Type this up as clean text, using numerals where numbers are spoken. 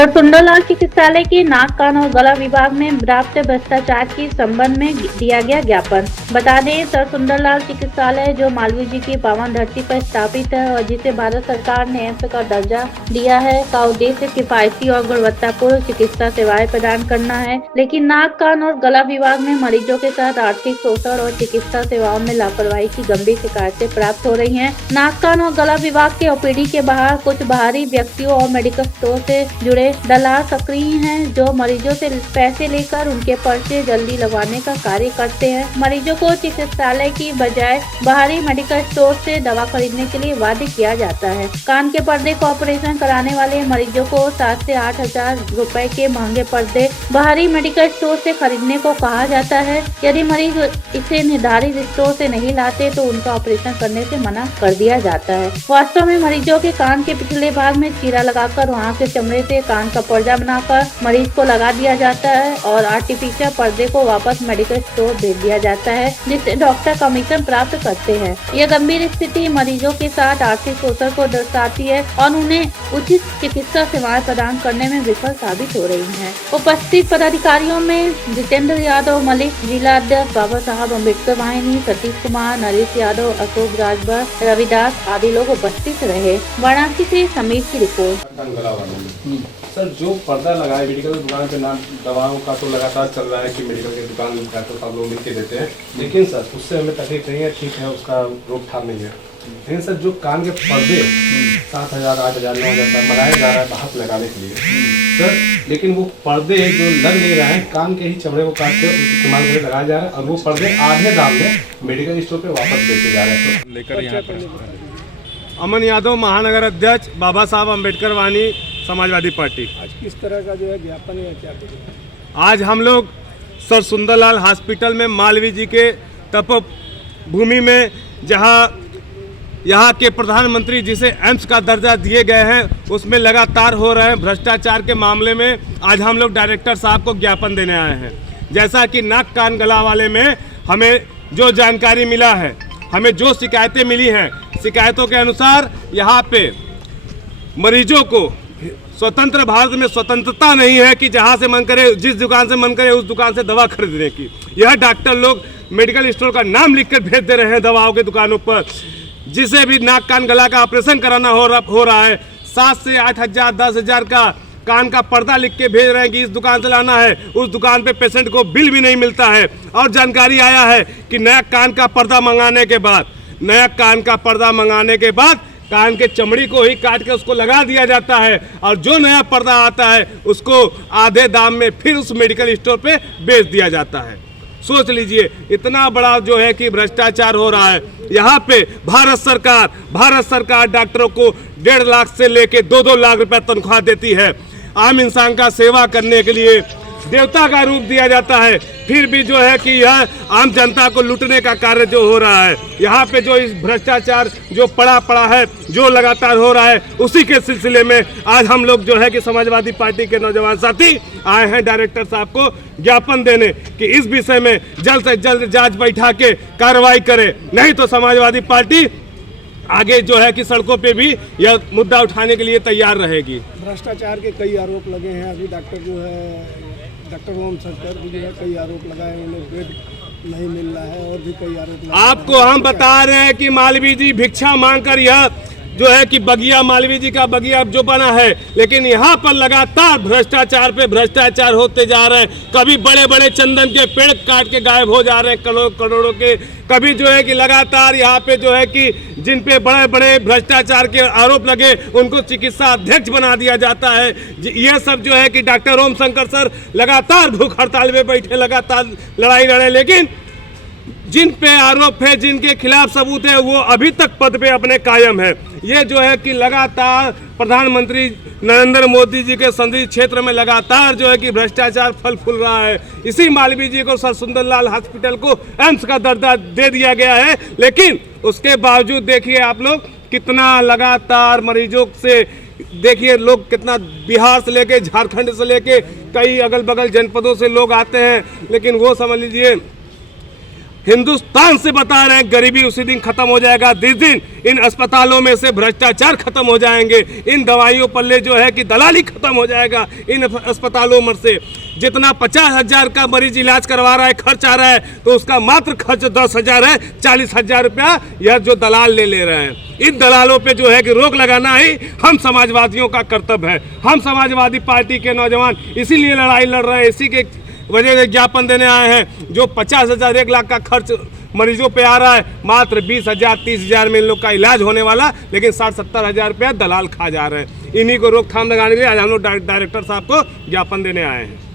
सरसुंदरलाल चिकित्सालय के नाक कान और गला विभाग में व्याप्त भ्रष्टाचार के संबंध में दिया गया ज्ञापन। बता दें, सरसुंदरलाल चिकित्सालय जो मालवीय जी की पावन धरती पर स्थापित है और जिसे भारत सरकार ने एम्स का दर्जा दिया है, का उद्देश्य किफायती और गुणवत्तापूर्ण चिकित्सा सेवाएं प्रदान करना है। लेकिन नाक कान और गला विभाग में मरीजों के साथ आर्थिक शोषण और चिकित्सा सेवाओं में लापरवाही की गंभीर शिकायतें प्राप्त हो रही है। नाक कान और गला विभाग के ओपीडी के बाहर कुछ बाहरी व्यक्तियों और मेडिकल स्टोर से जुड़े दलाल सक्रिय हैं, जो मरीजों से पैसे लेकर उनके पर्चे जल्दी लगवाने का कार्य करते हैं। मरीजों को चिकित्सालय की बजाय बाहरी मेडिकल स्टोर से दवा खरीदने के लिए बाध्य किया जाता है। कान के पर्दे का ऑपरेशन कराने वाले मरीजों को 7 से 8 हजार रुपए के महंगे पर्दे बाहरी मेडिकल स्टोर से खरीदने को कहा जाता है। यदि मरीज इसे निर्धारित स्टोर से नहीं लाते तो उनका ऑपरेशन करने से मना कर दिया जाता है। वास्तव में मरीजों के कान के पिछले भाग में चीरा लगाकर वहां के चमड़े से कान का पर्दा बनाकर मरीज को लगा दिया जाता है और आर्टिफिशियल पर्दे को वापस मेडिकल स्टोर भेज दिया जाता है, जिससे डॉक्टर कमीशन प्राप्त करते हैं। यह गंभीर स्थिति मरीजों के साथ आर्थिक शोषण को दर्शाती है और उन्हें उचित चिकित्सा सेवाएं प्रदान करने में विफल साबित हो रही है। उपस्थित पदाधिकारियों में जितेंद्र यादव मलिक, जिला अध्यक्ष बाबा साहब अम्बेडकर वाहिनी, सतीश कुमार, नरेश यादव, अशोक राजभर, रविदास आदि लोग उपस्थित रहे। वाराणसी से समीर की रिपोर्ट। सर, जो पर्दा लगा है मेडिकल दुकान पे नाम दवाओं का तो लगातार चल रहा है कि मेडिकल की दुकान डॉक्टर साहब लोग लिख के देते हैं, लेकिन सर उससे हमें तकलीफ नहीं है, ठीक है, उसका रोकथाम नहीं है। लेकिन सर जो कान के पर्दे 7,000, 8,000, 9,000 का मंगाया जा रहा है बाहर लगाने के लिए सर, लेकिन वो पर्दे जो लग नहीं रहे हैं, कान के ही चमड़े को काट के इस्तेमाल करके लगाया जा रहा है और वो पर्दे आधे दाम में मेडिकल स्टोर पे वापस बेचे जा रहे हैं। तो लेकर यहाँ पर अमन यादव, महानगर अध्यक्ष, बाबा साहब अम्बेडकर वाहिनी, समाजवादी पार्टी। आज किस तरह का जो है ज्ञापन है, क्या आज हम लोग सरसुंदरलाल हॉस्पिटल में मालवीय जी के तपोभूमि में, जहां यहाँ के प्रधानमंत्री जिसे एम्स का दर्जा दिए गए हैं, उसमें लगातार हो रहे हैं भ्रष्टाचार के मामले में आज हम लोग डायरेक्टर साहब को ज्ञापन देने आए हैं। जैसा कि नाक कान गला वाले में हमें जो जानकारी मिला है, हमें जो शिकायतें मिली हैं, शिकायतों के अनुसार यहाँ पे मरीजों को स्वतंत्र भारत में स्वतंत्रता नहीं है कि जहाँ से मन करे, जिस दुकान से मन करे उस दुकान से दवा खरीदने की। यह डॉक्टर लोग मेडिकल स्टोर का नाम लिखकर भेज दे रहे हैं दवाओं की दुकानों पर। जिसे भी नाक कान गला का ऑपरेशन कराना हो रहा है, 7 से 8 हजार, 10 हजार का कान का पर्दा लिख के भेज रहे हैं कि इस दुकान से लाना है। उस दुकान पे पेशेंट को बिल भी नहीं मिलता है। और जानकारी आया है कि नया कान का पर्दा मंगाने के बाद कान के चमड़ी को ही काट के उसको लगा दिया जाता है और जो नया पर्दा आता है उसको आधे दाम में फिर उस मेडिकल स्टोर पे बेच दिया जाता है। सोच लीजिए, इतना बड़ा जो है कि भ्रष्टाचार हो रहा है। यहाँ पे भारत सरकार डॉक्टरों को 1.5 लाख से लेके 2-2 लाख रुपए तनख्वाह देती है। आम इंसान का सेवा करने के लिए देवता का रूप दिया जाता है, फिर भी जो है कि यह आम जनता को लूटने का कार्य जो हो रहा है, यहाँ पे जो इस भ्रष्टाचार जो पड़ा है, जो लगातार हो रहा है, उसी के सिलसिले में आज हम लोग जो है कि समाजवादी पार्टी के नौजवान साथी आए हैं डायरेक्टर साहब को ज्ञापन देने कि इस विषय में जल्द से जल्द जांच बैठा के कार्रवाई करे, नहीं तो समाजवादी पार्टी आगे जो है कि सड़कों पे भी यह मुद्दा उठाने के लिए तैयार रहेगी। भ्रष्टाचार के कई आरोप लगे हैं। अभी डॉक्टर ओमशंकर भी जो है कई आरोप लगाए, उन्हें बेड नहीं मिल रहा है और भी कई आरोप। आपको हम बता रहे हैं कि मालवीय जी भिक्षा मांगकर यह जो है कि बगिया, मालवीय जी का बगिया जो बना है, लेकिन यहाँ पर लगातार भ्रष्टाचार पे भ्रष्टाचार होते जा रहे हैं। कभी बड़े बड़े चंदन के पेड़ काट के गायब हो जा रहे हैं करोड़ों के, कभी जो है कि लगातार यहाँ पे जो है कि जिन पे बड़े बड़े भ्रष्टाचार के आरोप लगे उनको चिकित्सा अध्यक्ष बना दिया जाता है। यह सब जो है कि डॉक्टर ओमशंकर सर लगातार भूख हड़ताल में बैठे, लगातार लड़ाई लड़े, लेकिन जिन पे आरोप है, जिनके खिलाफ सबूत है, वो अभी तक पद पे अपने कायम है। ये जो है कि लगातार प्रधानमंत्री नरेंद्र मोदी जी के संसदीय क्षेत्र में लगातार जो है कि भ्रष्टाचार फल फूल रहा है। इसी मालवीय जी को सरसुंदरलाल हॉस्पिटल को एम्स का दर्जा दे दिया गया है, लेकिन उसके बावजूद देखिए आप लोग कितना लगातार मरीजों से, देखिए लोग कितना बिहार से लेके, झारखंड से लेके, कई अगल बगल जनपदों से लोग आते हैं, लेकिन वो समझ लीजिए हिंदुस्तान से बता रहे हैं, गरीबी उसी दिन खत्म हो जाएगा जिस दिन इन अस्पतालों में से भ्रष्टाचार खत्म हो जाएंगे, इन दवाइयों पल्ले जो है कि दलाली खत्म हो जाएगा इन अस्पतालों में से। जितना 50,000 का मरीज इलाज करवा रहा है, खर्च आ रहा है, तो उसका मात्र खर्च 10,000 है। 40,000 रुपया यह जो दलाल ले रहे हैं। इन दलालों पे जो है कि रोक लगाना ही हम समाजवादियों का कर्तव्य है। हम समाजवादी पार्टी के नौजवान इसीलिए लड़ाई लड़ रहे हैं, इसी के वजह से ज्ञापन देने आए हैं। जो 50,000 1 लाख का खर्च मरीजों पे आ रहा है, मात्र 20,000 30,000 में इन लोग का इलाज होने वाला, लेकिन 60-70 हज़ार रुपया दलाल खा जा रहे हैं। इन्हीं को रोकथाम लगाने के लिए आज हम लोग डायरेक्टर साहब को ज्ञापन देने आए हैं।